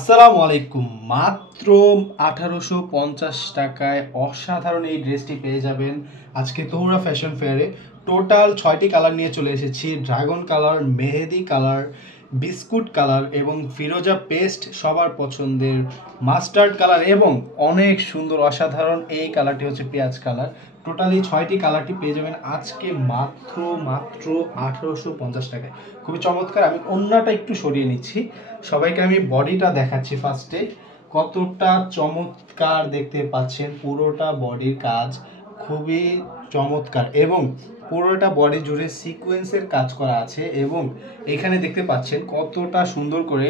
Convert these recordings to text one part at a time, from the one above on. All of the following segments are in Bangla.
আসসালামু আলাইকুম। মাত্র 1850 টাকায় অসাধারণ এই ড্রেসটি পেয়ে যাবেন আজকে তহুরা ফ্যাশন ফেয়ারে। টোটাল 6টি কালার নিয়ে চলে এসেছি। ড্রাগন কালার, মেহেদি কালার, বিস্কুট কালার এবং ফিরোজা পেস্ট, সবার পছন্দের মাস্টার্ড কালার এবং অনেক সুন্দর অসাধারণ এই কালারটি হচ্ছে পেঁয়াজ কালার। টোটালি 6টি কালারটি পেয়ে যাবেন আজকে মাত্র 1850 টাকায়। খুবই চমৎকার। আমি ওড়নাটা একটু সরিয়ে নিচ্ছি, সবাইকে আমি বডিটা দেখাচ্ছি ফার্স্টে। কতটা চমৎকার দেখতে পাচ্ছেন, পুরোটা বডির কাজ খুবই চমৎকার এবং পুরোটা বডি জুড়ে সিকোয়েন্সের কাজ করা আছে এবং এখানে দেখতে পাচ্ছেন কতটা সুন্দর করে,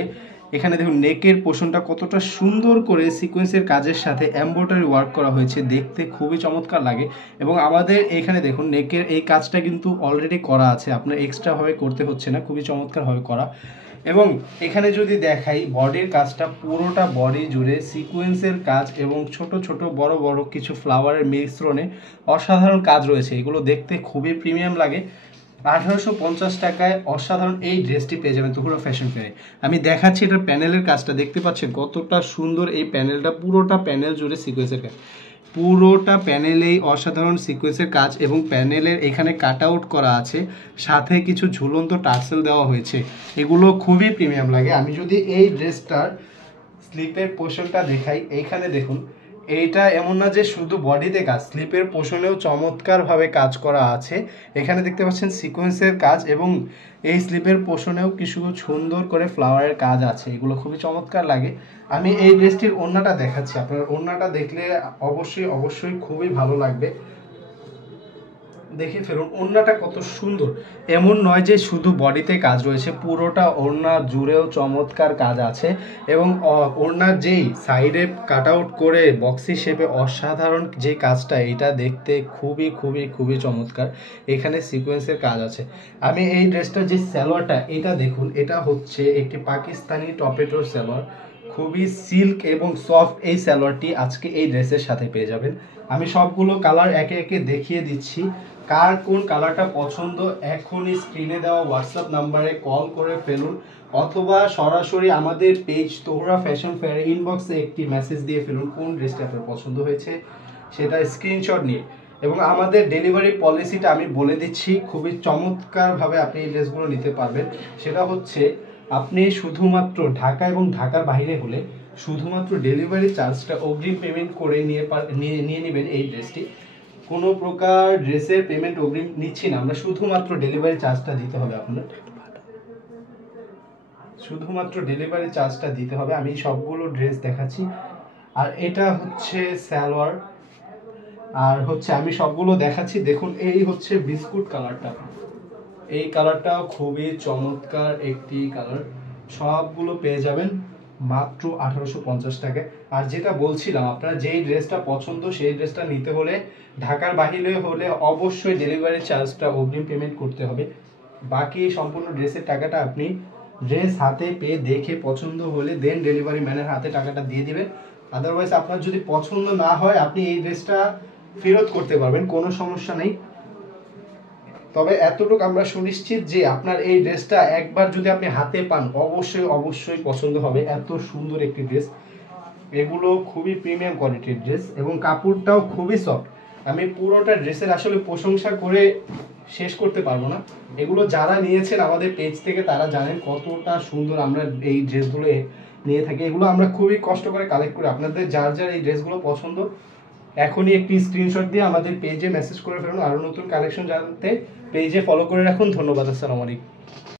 এখানে দেখুন নেকের পোর্শনটা কতটা সুন্দর করে সিকোয়েন্সের কাজের সাথে এমব্রয়ডারি ওয়ার্ক করা হয়েছে, দেখতে খুবই চমৎকার লাগে। এবং আমাদের এখানে দেখুন নেকের এই কাজটা কিন্তু অলরেডি করা আছে, আপনার এক্সট্রাভাবে করতে হচ্ছে না, খুবই চমৎকারভাবে করা। এবং এখানে যদি দেখাই বডির কাজটা, পুরোটা বডি জুড়ে সিকোয়েন্সের কাজ এবং ছোট ছোট বড় বড় কিছু ফ্লাওয়ারের মিশ্রণে অসাধারণ কাজ রয়েছে, এগুলো দেখতে খুবই প্রিমিয়াম লাগে। 1850 টাকায় অসাধারণ এই ড্রেসটি পেয়ে যাবেন তহুরা ফ্যাশন ফেয়ারে। আমি দেখাচ্ছি এটার প্যানেলের কাজটা, দেখতে পাচ্ছেন কতটা সুন্দর এই প্যানেলটা, পুরোটা প্যানেল জুড়ে সিকোয়েন্সের কাজ, পুরোটা প্যানেলেই অসাধারণ সিকোয়েন্সের কাজ এবং প্যানেলের এখানে কাট আউট করা আছে, সাথে কিছু ঝুলন্ত টার্সেল দেওয়া হয়েছে, এগুলো খুবই প্রিমিয়াম লাগে। আমি যদি এই ড্রেসটার স্লিপের পোর্শনটা দেখাই, এইখানে দেখুন এইটা এমন না যে শুধু বডিতে কাজ, স্লিপের পোর্শনেও চমৎকারভাবে কাজ করা আছে। এখানে দেখতে পাচ্ছেন সিকোয়েন্সের কাজ এবং এই স্লিপের পোর্শনেও কিছু সুন্দর করে ফ্লাওয়ারের কাজ আছে, এগুলো খুবই চমৎকার লাগে। আমি এই ড্রেসটির ওড়নাটা দেখাচ্ছি, আপনার ওড়নাটা দেখলে অবশ্যই খুবই ভালো লাগবে। দেখে ফেলুন ওড়নাটা কত সুন্দর। এমন নয় যে শুধু বডিতে কাজ রয়েছে, পুরোটা ওড়না জুড়েও চমৎকার কাজ আছে এবং ওড়নার যেই সাইডে কাট আউট করে বক্সি শেপে অসাধারণ যে কাজটা, এটা দেখতে খুবই চমৎকার। এখানে সিকোয়েন্সের কাজ আছে। আমি এই ড্রেসটার যে সালোয়ারটা, এটা দেখুন, এটা হচ্ছে একটি পাকিস্তানি টপেটোর সালোয়ার, খুবই সিল্ক এবং সফট এই সালোয়ারটি আজকে এই ড্রেসের সাথে পেয়ে যাবেন। আমি সবগুলো কালার একে একে দেখিয়ে দিচ্ছি। কার কোন কালারটা পছন্দ এখনই স্ক্রিনে দেওয়া হোয়াটসঅ্যাপ নাম্বারে কল করে ফেলুন, অথবা সরাসরি আমাদের পেজ তহুরা ফ্যাশন ফেয়ার ইনবক্সে একটি মেসেজ দিয়ে ফেলুন কোন ড্রেসটা আপনার পছন্দ হয়েছে সেটা স্ক্রিনশট নিয়ে। এবং আমাদের ডেলিভারি পলিসিটা আমি বলে দিচ্ছি, খুবই চমৎকারভাবে আপনি এই ড্রেসগুলো নিতে পারবেন। সেটা হচ্ছে আপনি শুধুমাত্র ঢাকা এবং ঢাকার বাইরে হলে শুধুমাত্র ডেলিভারি চার্জটা অগ্রিম পেমেন্ট করে নিয়ে নেবেন এই ড্রেসটি। কোনো প্রকার ড্রেসের পেমেন্ট অগ্রিম নিচ্ছি না আমরা, শুধুমাত্র ডেলিভারি চার্জটা দিতে হবে আপনার, শুধুমাত্র ডেলিভারি চার্জটা দিতে হবে। আমি সবগুলো ড্রেস দেখাচ্ছি। আর এটা হচ্ছে সালোয়ার, আর হচ্ছে আমি সবগুলো দেখাচ্ছি। দেখুন এই হচ্ছে বিস্কুট কালারটা, এই কালারটাও খুবই চমৎকার একটি কালার। সবগুলো পেয়ে যাবেন মাত্র 1850 টাকায়। আর যেটা বলছিলাম, আপনার যেই ড্রেসটা পছন্দ সেই ড্রেসটা নিতে হলে ঢাকার বাহিরে হলে অবশ্যই ডেলিভারি চার্জটা অগ্রিম পেমেন্ট করতে হবে। বাকি সম্পূর্ণ ড্রেসের টাকাটা আপনি ড্রেস হাতে পেয়ে দেখে পছন্দ হলে দেন ডেলিভারি ম্যানের হাতে টাকাটা দিয়ে দিবেন। আদারওয়াইজ আপনার যদি পছন্দ না হয় আপনি এই ড্রেসটা ফেরত করতে পারবেন, কোনো সমস্যা নেই। তবে এতটুকু আমরা সুনিশ্চিত যে আপনার এই ড্রেসটা একবার যদি আপনি হাতে পান অবশ্যই পছন্দ হবে, এত সুন্দর একটি ড্রেস। এগুলো খুবই প্রিমিয়াম কোয়ালিটির ড্রেস এবং কাপড়টাও খুবই সফট। আমি পুরোটা ড্রেসের আসলে প্রশংসা করে শেষ করতে পারবো না। এগুলো যারা নিয়েছেন আমাদের পেজ থেকে তারা জানেন কতটা সুন্দর আমরা এই ড্রেসগুলো নিয়ে থাকি। এগুলো আমরা খুবই কষ্ট করে কালেক্ট করি। আপনাদের যার এই ড্রেসগুলো পছন্দ এখনই একটি স্ক্রিনশট দিয়ে আমাদের পেজে মেসেজ করে ফেলুন। আরও নতুন কালেকশন জানতে পেজে ফলো করে রাখুন। ধন্যবাদ। আসসালামু আলাইকুম।